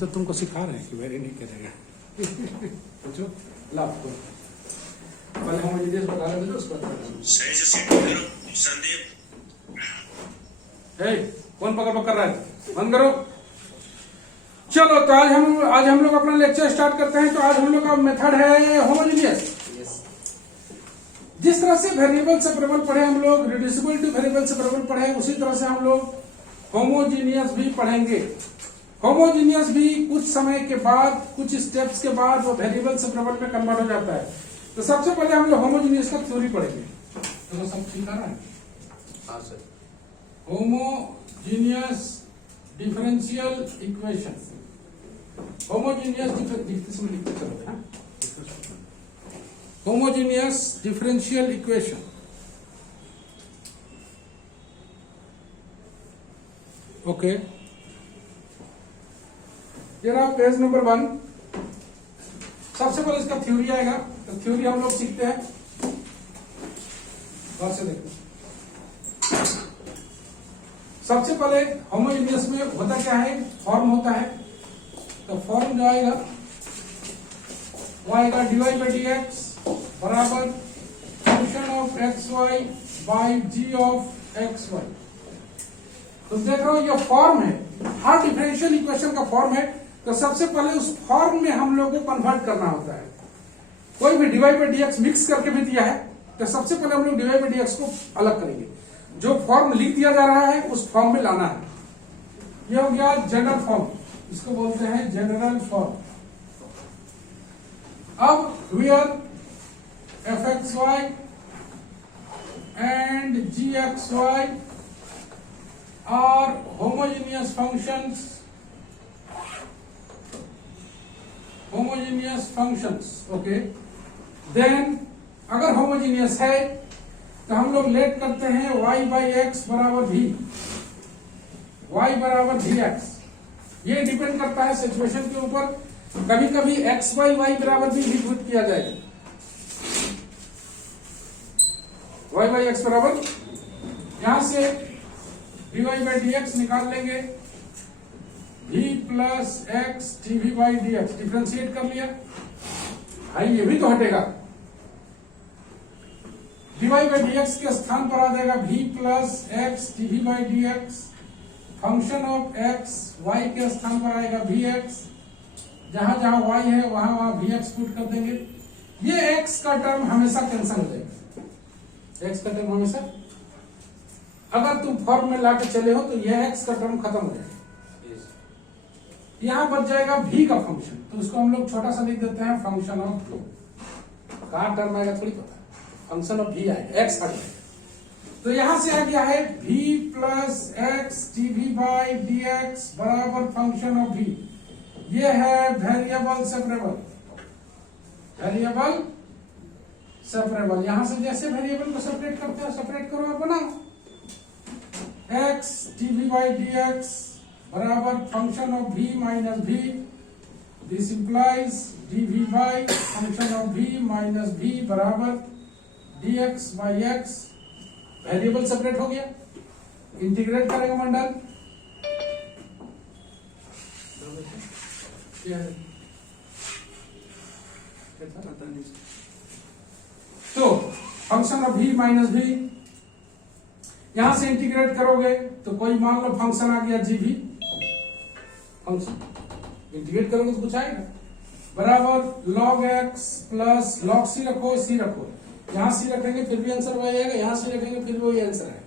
तो तुमको सिखा रहे हैं कि वेरी नहीं करेगा। पूछो लाभ को पहले हम विदेश बता रहे थे उसको संदीप कौन पकड़ कर रहा है, बंद करो। चलो तो आज हम लोग अपना लेक्चर स्टार्ट करते हैं। तो आज हम लोग का मेथड है होमोजेनियस। जिस तरह से वेरिएबल सेपरेबल पढ़े हम लोग, रिड्यूसिबल टू वेरिएबल सेपरेबल पढ़े, उसी तरह से हम लोग होमोजेनियस भी पढ़ेंगे। होमोजेनियस भी कुछ समय के बाद, कुछ स्टेप्स के बाद वो वेरिएबल सेपरेबल में कन्वर्ट हो जाता है। तो सबसे पहले हम लोग होमोजेनियस का थ्योरी पढ़ेंगे। तो सब ठीक आ रहा है? हाँ sir. Homogeneous differential equation, homogeneous homogeneous differential equation. Okay, ये रहा पेज नंबर 1। सबसे पहले इसका थ्योरी आएगा। तो थ्योरी हम लोग सीखते हैं, गौर से देखो। सबसे पहले होमोजेनियस में होता क्या है, फॉर्म होता है। तो फॉर्म जो आएगा वो आएगा dy बाई dx बराबर function of x y by g of x y. तो देख रहे हो ये फॉर्म है, हर डिफरेंशियल इक्वेशन का फॉर्म है। तो सबसे पहले उस फॉर्म में हम लोग को कन्वर्ट करना होता है। कोई भी dy बाई dx मिक्स करके भी दिया है, तो सबसे पहले हम लोग dy बाई dx को अलग करेंगे। जो फॉर्म लिख दिया जा रहा है उस फॉर्म में लाना है। ये हो गया जनरल फॉर्म, इसको बोलते हैं जनरल फॉर्म। अब here fxy and gxy are homogeneous functions, okay। then अगर होमोजेनियस है तो हम लोग लेट करते हैं y बाई एक्स बराबर v, y बराबर वी एक्स। ये डिपेंड करता है सिचुएशन के ऊपर। कभी कभी x बाई वाई बराबर भी पुट किया जाएगा। y बाई एक्स बराबर, यहां से dy बाई dx निकाल लेंगे, v plus x dv by dx differentiate कर लिया। भाई ये भी तो हटेगा, dy बाई dx के स्थान पर आ जाएगा v plus x dv by dx। Function of x y के स्थान पर आएगा vx। जहां जहां y है वहां वहां vx पुट कर देंगे। ये x का टर्म हमेशा कैंसिल हो जाएगा। x का टर्म हमेशा, अगर तुम फॉर्म में लाके चले हो तो यह x का टर्म खत्म हो जाएगा। यहां बच जाएगा v का फंक्शन, तो उसको हम लोग छोटा सा लिख देते हैं फंक्शन ऑफ v। कहां टर्म आएगा थोड़ी पता, फंक्शन ऑफ v आएगा, x हट जाएगा। तो यहां से आ गया है v plus x dv by dx बराबर फंक्शन ऑफ v। ये है वेरिएबल सेपरेबल, वेरिएबल सेपरेबल। यहां से जैसे वेरिएबल को सेपरेट करते हैं, सेपरेट करो और बनाओ। x dv बाई dx बराबर function of v minus v। This implies dv by function of v minus v बराबर dx by x। Variable separate हो गया। इंटीग्रेट करेंगे मंडल, तो function of v minus v, यहां से इंटीग्रेट करोगे तो कोई मान लो फंक्शन आ गया gv। फंक्शन इंटीग्रेट करोगे तो कुछ आएगा, बराबर log x plus log c रखो, c रखो। यहां सी रखेंगे फिर भी आंसर वही आएगा, यहां सी रखेंगे फिर भी वही आंसर है।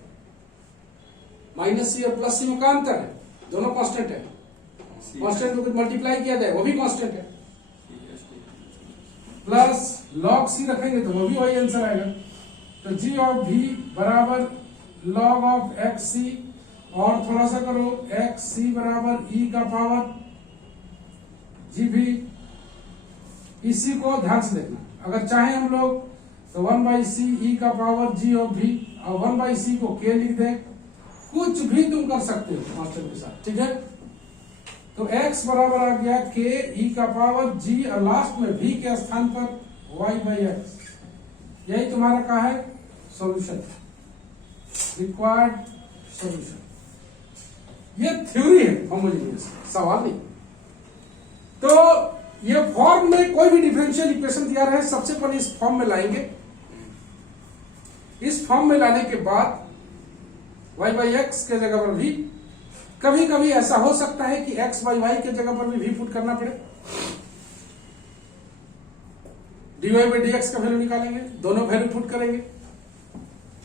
माइनस सी और प्लस सी में क्या अंतर है, दोनों कांस्टेंट है। कांस्टेंट को कुछ मल्टीप्लाई किया जाए वो भी कांस्टेंट है। प्लस log सी रखेंगे तो वो भी वही आंसर आएगा। तो g ऑफ v बराबर log ऑफ एक्स सी, और थोड़ा सा करो एक्स सी बराबर e का पावर जी भी। इसी को ध्यान से देखना, अगर चाहे हम लोग तो 1 बाई सी ई का पावर जी ऑफ भी, और 1 बाई सी को के लिख दे। कुछ भी तुम कर सकते हो मास्टर के साथ, ठीक है। तो x बराबर आ गया के ई का पावर जी, और लास्ट में v के स्थान पर y बाई एक्स। यही तुम्हारा क्या है सॉल्यूशन, रिक्वायर्ड सॉल्यूशन। ये थ्योरी है होमोजेनियस, सवाल नहीं। फॉर्म में कोई भी डिफरेंशियल इक्वेशन दिया रहे, सबसे पहले इस फॉर्म में लाएंगे। इस फॉर्म में लाने के बाद y बाई एक्स के जगह पर भी, कभी कभी ऐसा हो सकता है कि x बाई वाई के जगह पर भी v पुट करना पड़े। dy बाई डी एक्स का वैल्यू निकालेंगे, दोनों वैल्यू पुट करेंगे।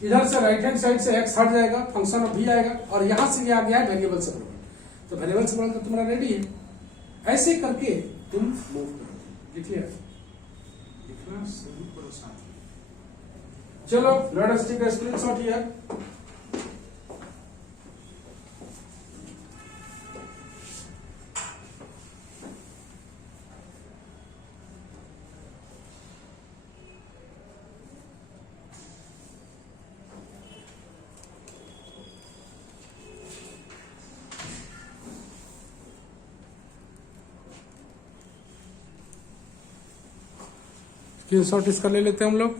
इधर से राइट हैंड साइड से x हट जाएगा, फंक्शन ऑफ v आएगा, और यहां से ये आ गया है वेरिएबल सेपरेबल। तो वेरिएबल सेपरेबल तो तुम्हारा रेडी है। ऐसे करके तुम मूव करोगे। लिखिए, लिखना शुरू करो साथ में। चलो let us take a screenshot here. Screenshot इसका ले लेते हैं हम लोग।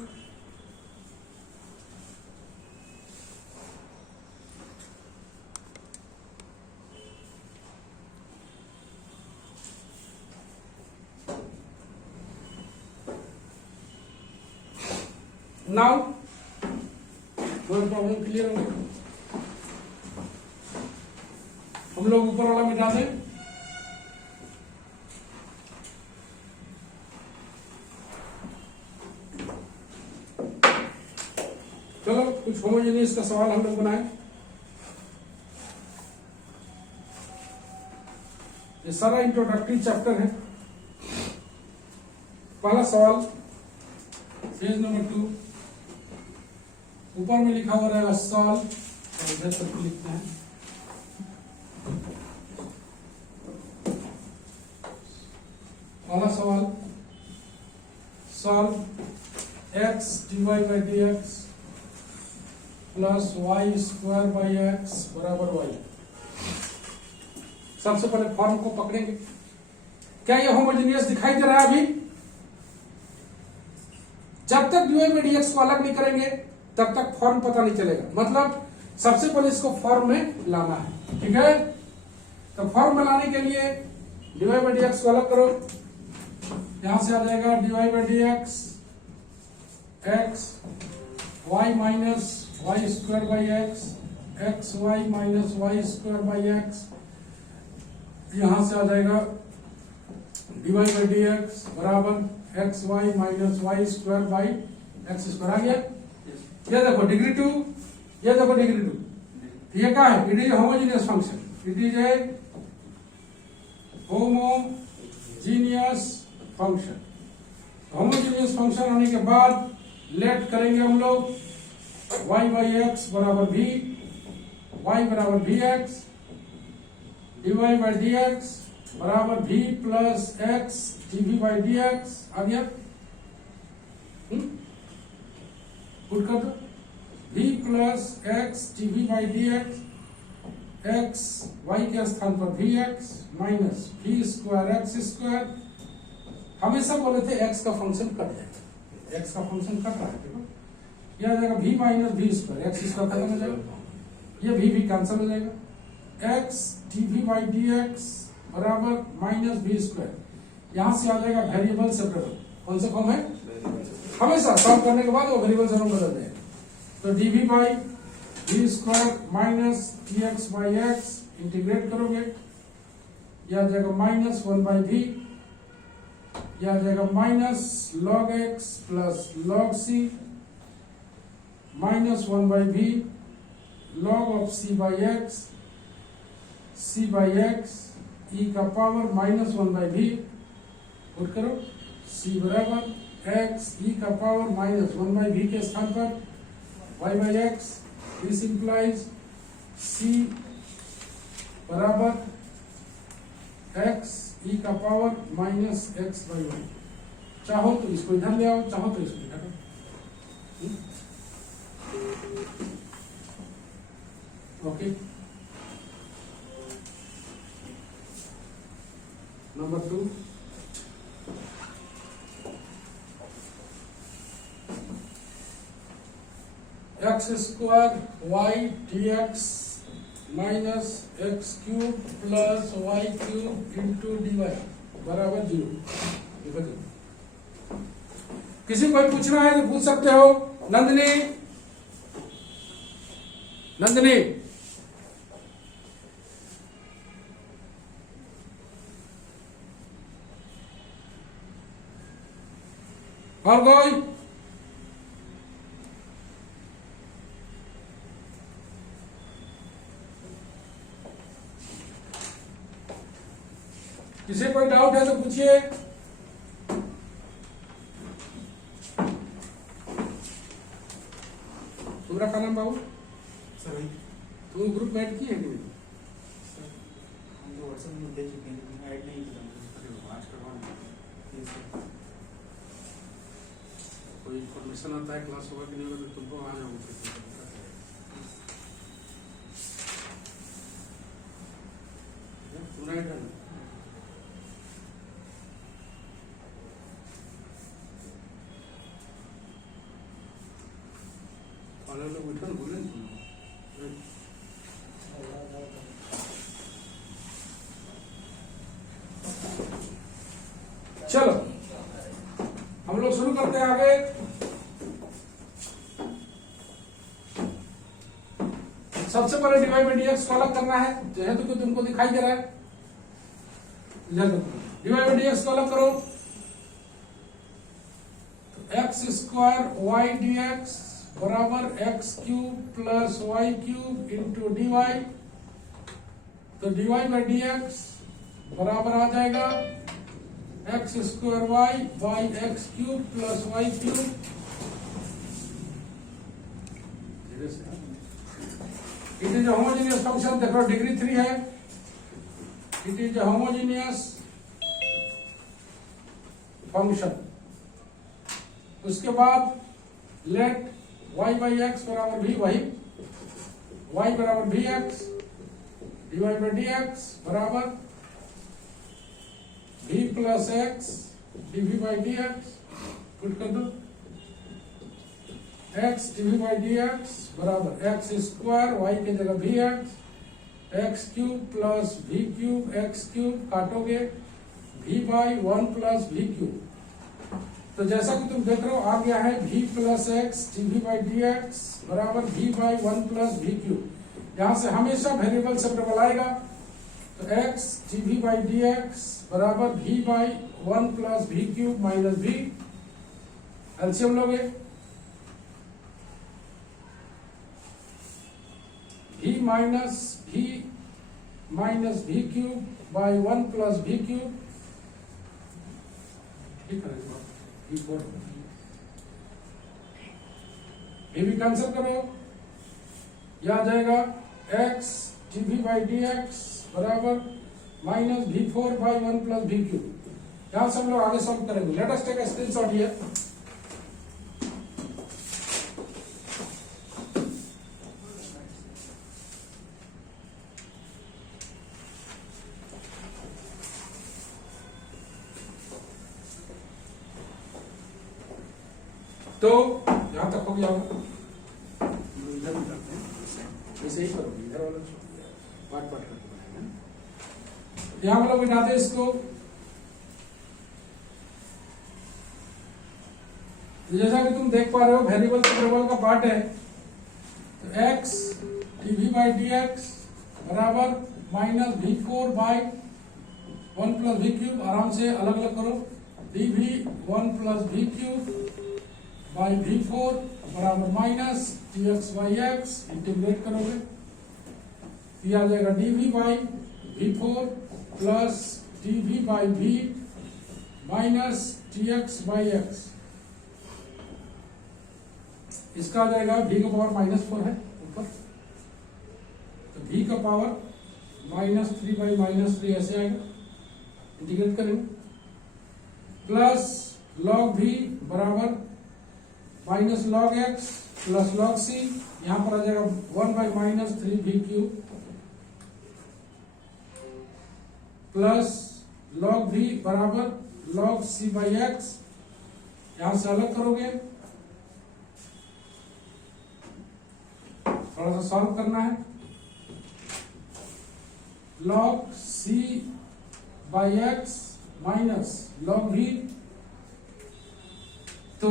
नाउ प्रॉब्लम क्लियर हो गई। हम लोग ऊपर वाला मिटा दें। चलो कुछ होमोजेनियस का सवाल हम लोग बनाए। ये सारा इंट्रोडक्टरी चैप्टर है। पहला सवाल पेज नंबर 2, ऊपर में लिखा हुआ रहेगा सॉल्व, और इधर तक लिखते हैं। पहला सवाल, solve x d y by d x plus y square by x बराबर वाई। सबसे पहले फॉर्म को पकड़ेंगे। क्या ये होमोजेनियस दिखाई दे रहा है? अभी जब तक d y by d x को अलग नहीं करेंगे तब तक फॉर्म पता नहीं चलेगा। मतलब सबसे पहले इसको फॉर्म में लाना है, ठीक है। तो फॉर्म में लाने के लिए d y by d x को अलग करो। यहां से आ जाएगा d y by d x x y minus y square by x, x y minus y square by x. यहां से आ जाएगा d y by d x बराबर x y minus y square by x square. आ गया? ये देखो degree 2, ये देखो डिग्री 2। ये क्या है? It is homogeneous function. It is a homogeneous function. Homogeneous function होने के बाद लेट करेंगे हम लोग y बाई एक्स बराबर v, y बराबर v x, d y by d x बराबर v plus x d v by d x. आ गया? पुट कर दो, v plus x d v by d x, x y के स्थान पर v x minus v square x square. हमेशा बोले थे x का फंक्शन कट जाएगा, x का फंक्शन कट रहा है, देखो यह आ जाएगा v minus v square, x square खत्म हो जाएगा, ये v कैंसिल हो जाएगा। x d v by d x बराबर माइनस वी स्क्वायर। यहां से आ जाएगा वेरिएबल सेपरेबल। कौन सा फॉर्म है? हमेशा सॉल्व करने के बाद वो वेरिएबल से बदल जाएगा। तो d v by v square minus d x by x, integrate करोगे यह आ जाएगा माइनस 1 बाई वी, यह आ जाएगा minus log x plus log c minus 1 by v log of c by x, c by x e का power minus 1 by v. Put करो c बराबर एक्स ई का पावर माइनस 1 बाई वी के स्थान पर y by x. This implies c बराबर x e का power minus x by y. चाहो तो इसको इधर ले आओ, चाहो तो इसको इधर। Okay, number 2, x square y d x minus x cube plus y cube into d y बराबर 0। किसी को पूछना है तो पूछ सकते हो। नंदिनी, नंदिनी, और कोई? किसी कोई डाउट है तो पूछिए। तुम्हारा क्या नाम बाबू? सर तुम ग्रुप में ऐड किए हैं कि नहीं? सर हम तो व्हाट्सएप में दे चुके हैं लेकिन ऐड नहीं किया। आज करवाना है। कोई इन्फॉर्मेशन आता है क्लास होगा कि नहीं होगा तो तुमको आ जाओगे। तुम्हारा ऐड है? वाले लोग बैठो ना, बोले ना तुम। चलो हम लोग शुरू करते हैं आगे। सबसे पहले डिवाइड बाई डीएक्स को अलग करना है, जेहेतु कि तुमको दिखाई दे रहा है। डिवाइड बाई डीएक्स को अलग करो तो x square y d x बराबर x cube plus y cube into d y. तो d y by d x बराबर आ जाएगा x square y by x cube plus y cube. It is homogeneous function. देखो degree 3 है। It is homogeneous function. उसके बाद late y by x बराबर भी वही y बराबर v x divide by d x बराबर v plus x dv by d x. Put कर दो x dv by d x बराबर एक्स स्क्वायर y के जगह v x cube plus v cube x cube काटोगे v by 1 plus v cube. तो जैसा कि तुम देख रहे हो आ गया है v plus x dv by d x बराबर v by 1 plus v cube. यहां से हमेशा वेरिएबल सेपरेबल आएगा। तो x dv by d x बराबर v by 1 plus v cube minus v। LCM लोगे v minus v cube by 1 plus v cube. ठीक है, ये भी कैंसिल करो। यह आ जाएगा x dv by d x बराबर minus v4 by 1 plus v cube. यहां से हम लोग आगे सॉल्व करेंगे। Let us take a screenshot here. तो यहां तक हो गया होगा। इधर भी करते हैं, ऐसे ही करोगे। इधर वाला पार्ट पार्ट करके बनाएंगे। यहां हम लोग मिटाते हैं इसको। जैसा कि तुम देख पा रहे हो वेरिएबल सेपरेबल का पार्ट है। तो x dv by d x बराबर minus v4 by 1 plus v cube. आराम से अलग अलग करो। dv 1 plus v cube by v4 बराबर minus dx by x. Integrate करोगे तो यह आ जाएगा dv by v4 plus dv by v minus dx by x. इसका आ जाएगा v का पावर -4 है ऊपर, तो v का पावर -3 बाई -3 ऐसे आएगा। इंटीग्रेट करेंगे प्लस log v बराबर minus log x plus log c. यहां पर आ जाएगा 1 by -3 v cube plus log v बराबर लॉग सी बाई एक्स। यहां से अलग करोगे, थोड़ा सा सॉल्व करना है। Log c by x minus log v, तो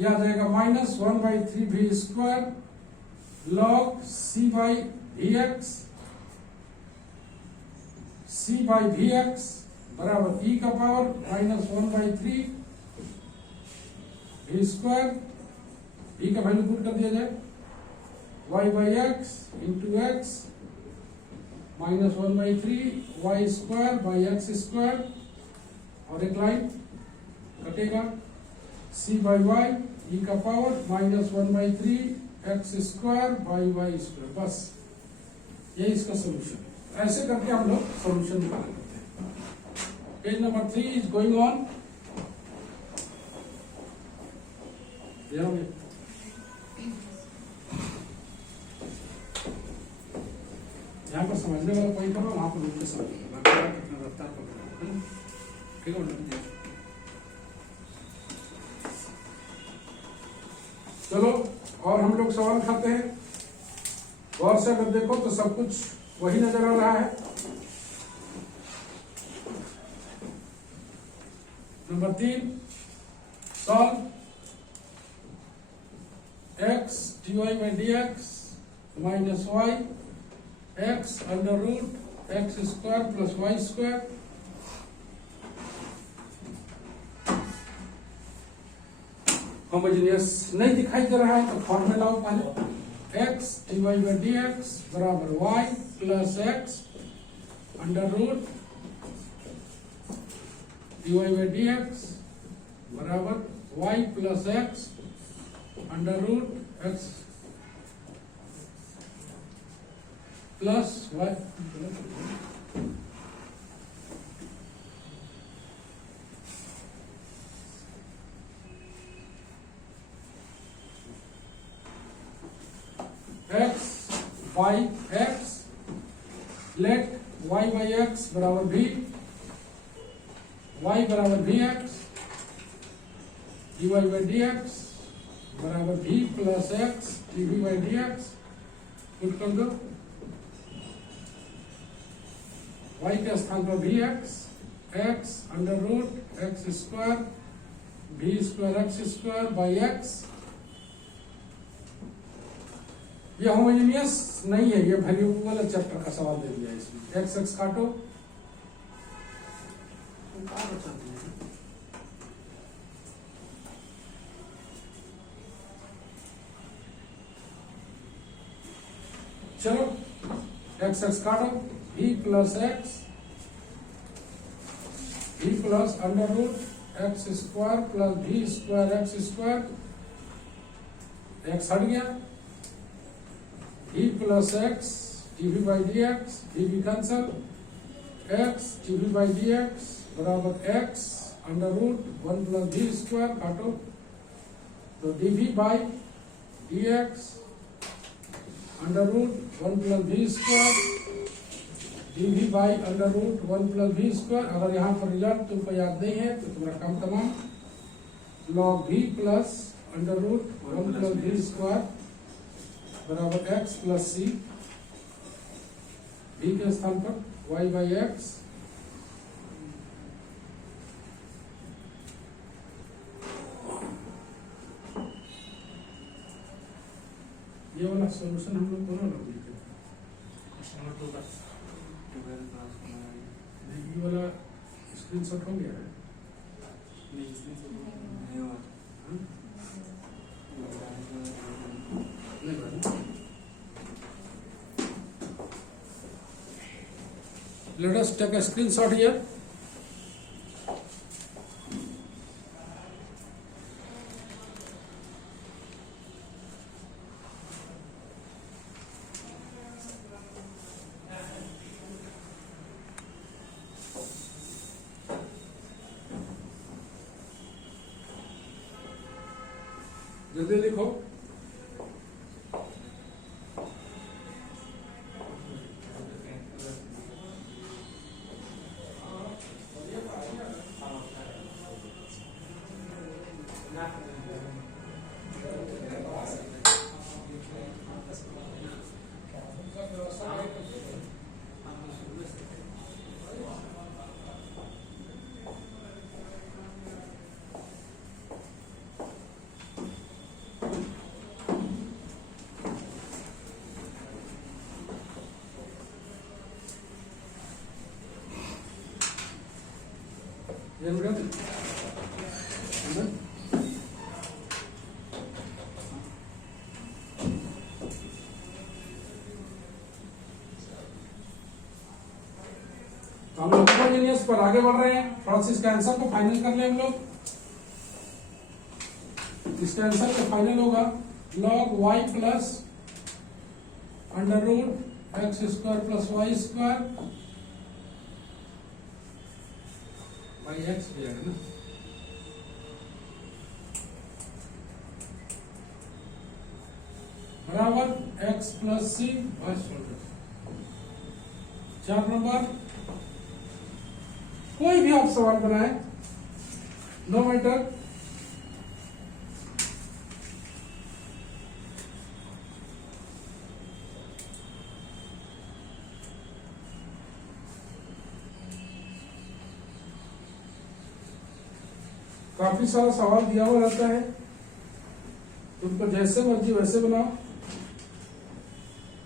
यह आ जाएगा minus 1/3 v square log c by v x, c by v x बराबर ई का पावर माइनस 1/3 वी स्क्वायर, वी का वैल्यू पुट कर दिया जाए y by x into x minus 1/3 y square by x square, और एक लाइन कटेगा c बाई वाई ई का power minus 1/3 x square by y square. बस ये इसका सोल्यूशन। ऐसे करके हम लोग सोल्यूशन निकाल करते हैं। Page number 3 is going on. यहाँ पर समझने वाला पॉइंट करो, वहां पर रुक के समझिएगा, कितना रफ्तार पकड़ो, ठीक है। चलो और हम लोग सवाल खाते हैं। गौर से अगर देखो तो सब कुछ वही नजर आ रहा है। Number 3 solve x dy by dx minus y x under root x square plus y square, homogeneous नहीं दिखाई दे रहा है तो फॉर्मूला लाओ पहले। x dy by dx बराबर y plus x under root dy by dx बराबर y plus x under root x plus y. x by x let y by x बराबर भी, y बराबर v x, dy by d x बराबर v plus x d by d x, put कर दो y के स्थान पर v x, x under root x square v square x square by x. ये होमोजेनियस नहीं है, ये वेरिएबल वाला चैप्टर का सवाल दे दिया इसमें। एक्स एक्स काटो, चलो एक्स एक्स काटो, v plus x v plus under root x square plus v square x square, x हट गया, v plus x dv by d x, dv cancel, x dv by d x बराबर x under root 1 plus v square, काटो तो dv by d x under root 1 plus v square dv by under root 1 plus v square. अगर यहाँ पर result तुमको याद नहीं है तो तुम्हारा काम तमाम। Log v plus under root 1 plus v square बराबर x प्लस c, v के स्थान पर y बाई एक्स ये वाला सॉल्यूशन हम लोग दोनों लोग लिखे थे। ये वाला स्क्रीनशॉट हो गया है? Let us take a screenshot here. जल्दी लिखो। ये बेटा तो हम लोग होमोजेनियस पर आगे बढ़ रहे हैं। थोड़ा सा इसका आंसर को फाइनल कर ले हम लोग। इसका आंसर तो फाइनल होगा log y plus under root x square plus y square by x भी आएगा ना, बराबर एक्स प्लस सी। 4 नंबर, कोई भी आप सवाल बनाए, नो मैटर। काफी सारा सवाल दिया हुआ रहता है, तुमको जैसे मर्जी वैसे बनाओ।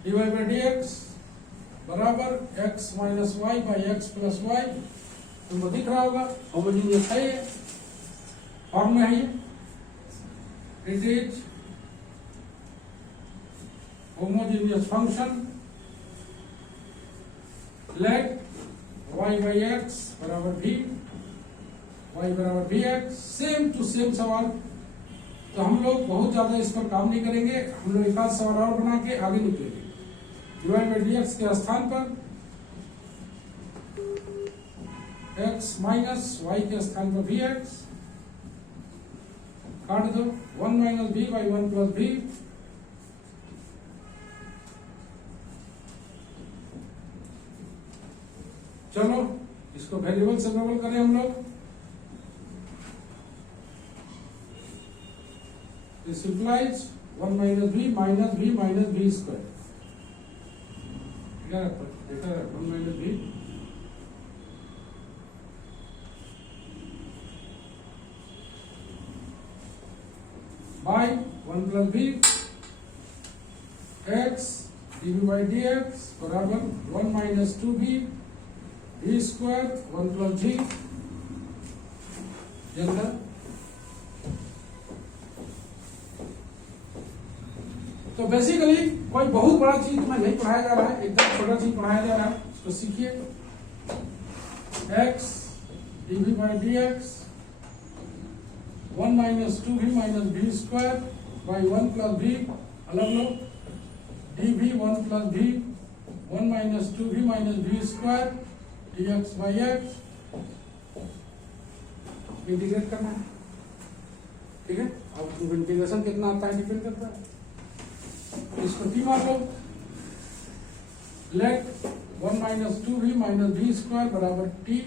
dy बाई डी एक्स बराबर एक्स minus y by x plus y, तुमको दिख रहा होगा होमोजेनियस है ये, फॉर्म में है ये, it is homogeneous function. Let y by x बराबर भी y बराबर v x, same to same सवाल। तो हम लोग बहुत ज्यादा इस पर काम नहीं करेंगे, हम लोग एक आध सवाल और बना के आगे निकलेंगे। डिवाइड बाई डी एक्स के स्थान पर x माइनस वाई के स्थान पर भी एक्स काट दो, 1 minus b by 1 plus b. चलो इसको वेरिएबल से वेरिएबल करें हम लोग। This implies 1 minus b minus b square. क्या देखा 1 minus b by 1 plus b x dv by dx बराबर 1 minus 2b b square 1 plus g general. तो बेसिकली कोई बहुत बड़ा चीज तुम्हें नहीं पढ़ाया जा रहा है, एकदम छोटा चीज पढ़ाया जा रहा है, इसको सीखिए। x dv by d x 1 minus 2v minus b square by 1 plus v, अलग लो, dv 1 plus v 1 minus 2v minus b square dx by x, integrate करना है, ठीक है। अब इंटीग्रेशन कितना आता है डिपेंड करता है, इसको टी मार लो। Let 1 minus 2v minus b square बराबर टी,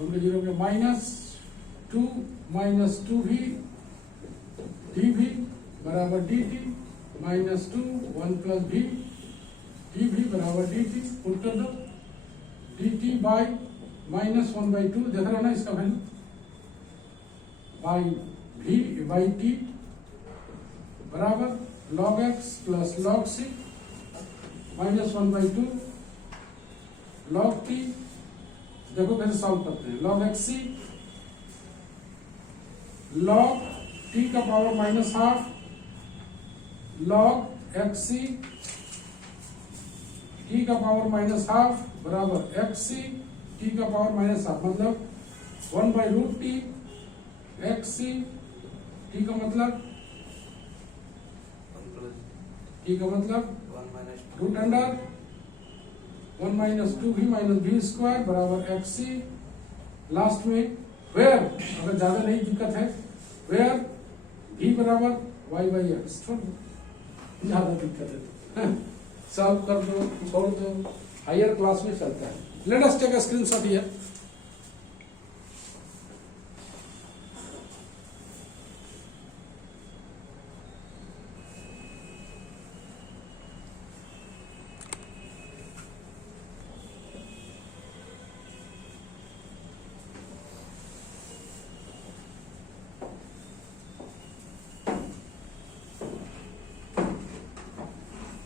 0 के माइनस 2 माइनस 2v dv बराबर dt minus 2 1 plus v dv बराबर dt, पुट कर दो, dt बाई माइनस 1 बाई 2, देख रहे हो ना इसका value, by v by t बराबर log x plus log c minus 1 by 2 log t, देखो कैसे सॉल्व करते हैं, log x c log t का power minus half log x c t का पावर माइनस हाफ बराबर x c t का power minus half, मतलब 1 by root t x c t का मतलब root under 1 minus 2v minus b square बराबर x c. Last में where, अगर ज्यादा नहीं दिक्कत है, वेयर v बराबर y बाई एक्स, छोड़ दो, ज्यादा दिक्कत है सॉल्व कर दो, छोड़ दो, हायर क्लास में चलता है। Let us take a screenshot here.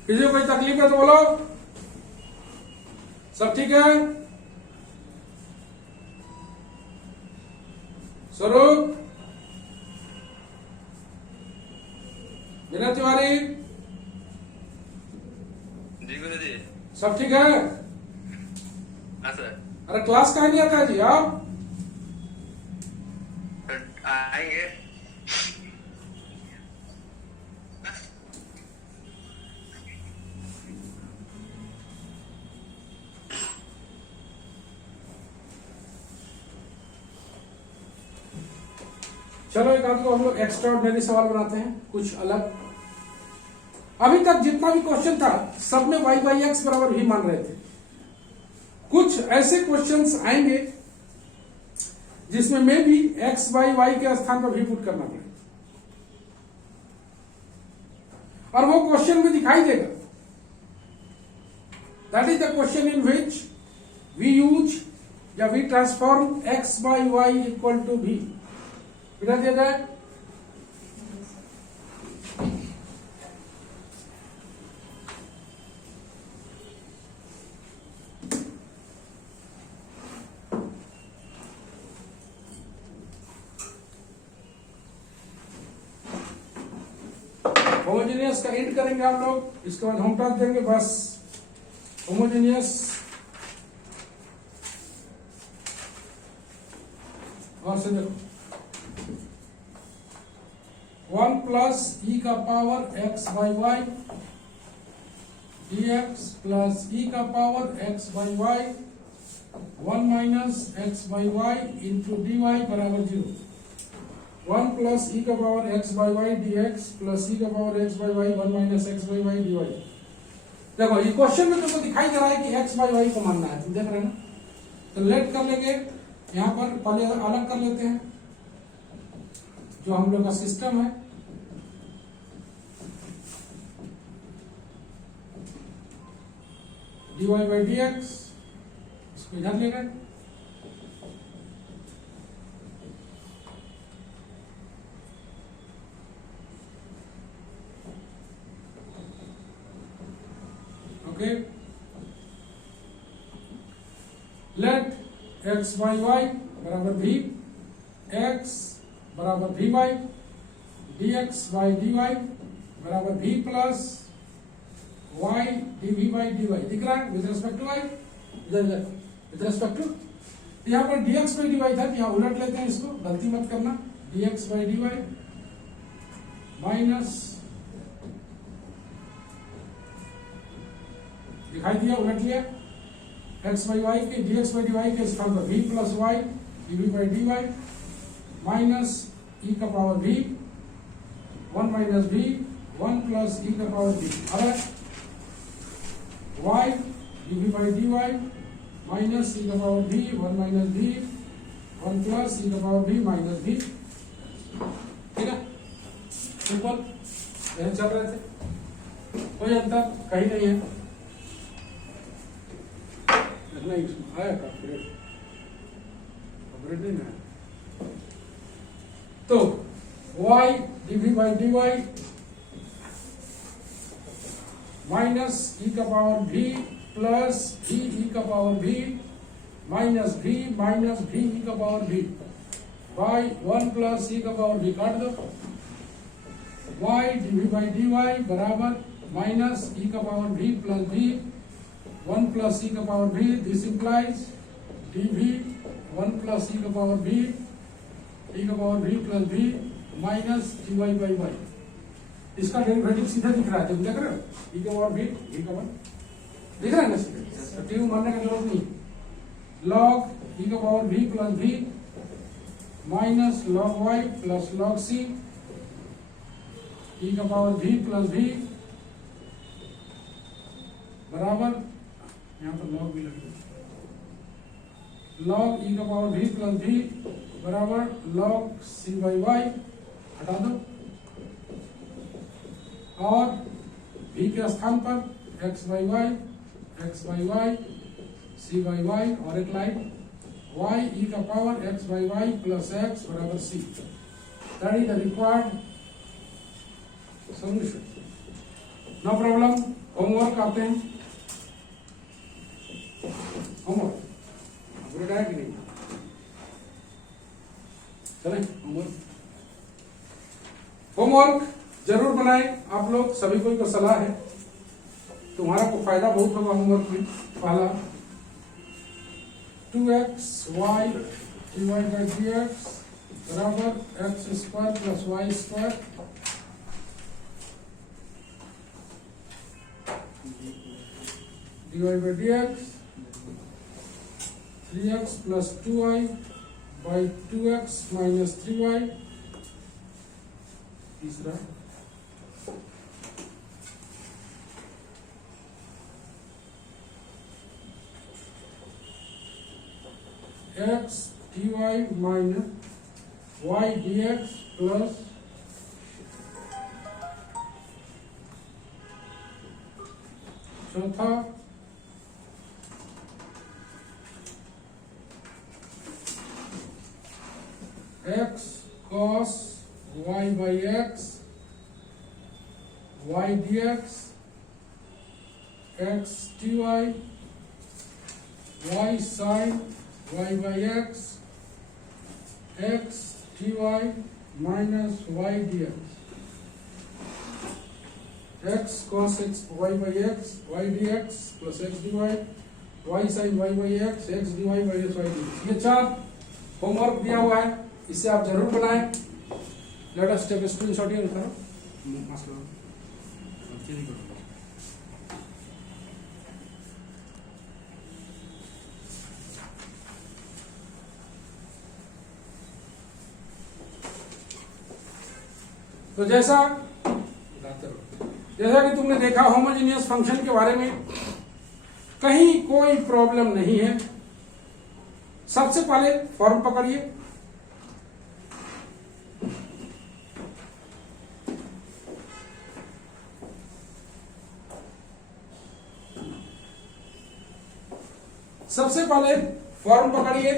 किसी को कोई तकलीफ है तो बोलो, सब ठीक है? स्वरूप, विनय तिवारी, जी गुरु जी। सब ठीक है? हाँ सर। अरे क्लास कहाँ नहीं आता है जी आप? आएंगे। चलो एक आध को हम लोग एक्स्ट्रा ऑर्डिनरी सवाल बनाते हैं, कुछ अलग। अभी तक जितना भी क्वेश्चन था सब में y बाई एक्स बराबर ही मान रहे थे। कुछ ऐसे क्वेश्चंस आएंगे जिसमें मे भी x बाई वाई के स्थान पर भी पुट करना पड़े, और वो क्वेश्चन में दिखाई देगा। That is the question in which we use या we transform x by y equal to v। बिना दिया जाए होमोजेनियस का एंड करेंगे हम लोग, इसके बाद होम टॉस देंगे बस। होमोजेनियस और से देखो 1 प्लस ई का power x by y dx plus e का power x by y 1 minus x by y into d y बराबर 0। 1 प्लस ई का power x by y dx plus e का power x by y 1 minus x by y dy। देखो ये question में तुमको दिखाई दे रहा है कि x बाई वाई को मानना है, तुम देख रहे हो ना। तो लेट कर लेंगे, यहाँ पर पहले अलग कर लेते हैं जो हम लोग का सिस्टम है। dy बाई dx इसको इधर ले गए, okay. Let x by y बराबर v, x बराबर v y dx by dy बराबर v plus y dv by dy। दिख रहा है विद रिस्पेक्ट टू y, इधर विद रिस्पेक्ट टू। यहाँ पर dx बाई dy था, यहाँ उलट लेते हैं इसको, गलती मत करना। dx बाई dy माइनस, दिखाई दिया, उलट लिया, x बाई वाई के dx बाई dy के स्थान पर v plus y dv by dy minus e का power v 1 minus v 1 plus e का पावर v। अब y dv by dy minus e का power v 1 minus v 1 plus e का power v minus v। ठीक है, simple, यही चल रहे थे, कोई अंतर कहीं नहीं है। नहीं आया का अपग्रेड नहीं आया। तो y dv by dy minus e का power v plus v e का power v minus v e का power v by 1 plus e का पावर v काट दो। y dv बाई dy बराबर माइनस e का power v plus v 1 plus e का power v। This implies dv 1 plus e का power v e का power v plus v minus dy by y। इसका derivative सीधा दिख रहा है, तुम देख रहे हो, e का पावर v e का पावर दिख रहा है ना सीधा, तो टी मानने की जरूरत नहीं। log e का power v plus v minus log y plus log c e का पावर v प्लस v बराबर, यहाँ पर log भी लगे, log e का पावर v प्लस v बराबर log c बाई y हटा दो, और v के स्थान पर x by y c by y और एक लाइन y e का power x by y plus x बराबर c। That is the required solution. No problem. Homework आते हैं, होमवर्क अपडेट है कि नहीं? चलें होमवर्क जरूर बनाएं आप लोग, सभी कोई को सलाह है, तुम्हारा को फायदा बहुत होगा होमवर्क में। पहला 2x y डिवाइड dx बराबर x square plus y square divide by dx 3x plus 2y by 2x minus 3y। तीसरा x dy minus y dx plus चौथा x cos y by x y dx x dy y sin y by x x dy minus y dx x cos x y by x y dx plus x dy y sin y by x dy minus y dx। ये चार homework दिया हुआ है, इसे आप जरूर बनाएं। Late us take screenshot ये करो मसला चेंज करो। तो जैसा कि तुमने देखा होमोजेनियस फंक्शन के बारे में कहीं कोई प्रॉब्लम नहीं है। सबसे पहले फॉर्म पकड़िए, सबसे पहले फॉर्म पकड़िए।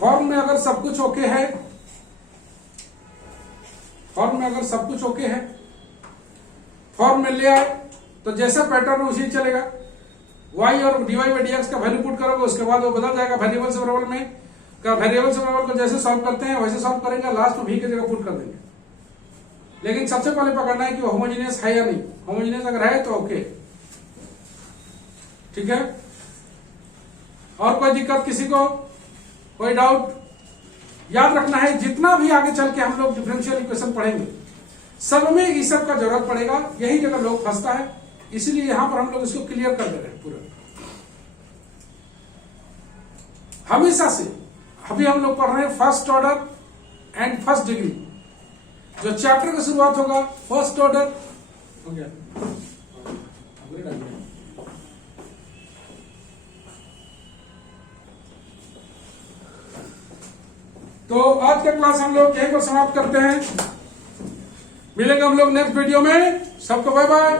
फॉर्म में अगर सब कुछ ओके है, फॉर्म में अगर सब कुछ ओके है, फॉर्म में ले आए तो जैसा पैटर्न है उसी चलेगा। y और dy बाई dx का वैल्यू पुट करोगे, उसके बाद वो बदल जाएगा वेरिएबल से वेरिएबल में का। वेरिएबल से वेरिएबल को जैसे सॉल्व करते हैं वैसे सॉल्व करेंगे, लास्ट में v की जगह पुट कर देंगे। लेकिन सबसे पहले पकड़ना है कि वो होमोजेनियस है या नहीं। होमोजेनियस अगर है तो ओके, ठीक है। और कोई दिक्कत किसी को, कोई डाउट? याद रखना है जितना भी आगे चल के हम लोग डिफरेंशियल इक्वेशन पढ़ेंगे सब में इस सब का जरूरत पड़ेगा। यही जगह लोग फंसता है, इसीलिए यहां पर हम लोग इसको क्लियर कर दे रहे हैं पूरा। हमेशा से अभी हम लोग पढ़ रहे हैं first order and first degree. जो चैप्टर की शुरुआत होगा फर्स्ट ऑर्डर हो गया। तो आज का क्लास हम लोग यहीं पर समाप्त करते हैं। मिलेंगे हम लोग नेक्स्ट वीडियो में। सबको बाय बाय।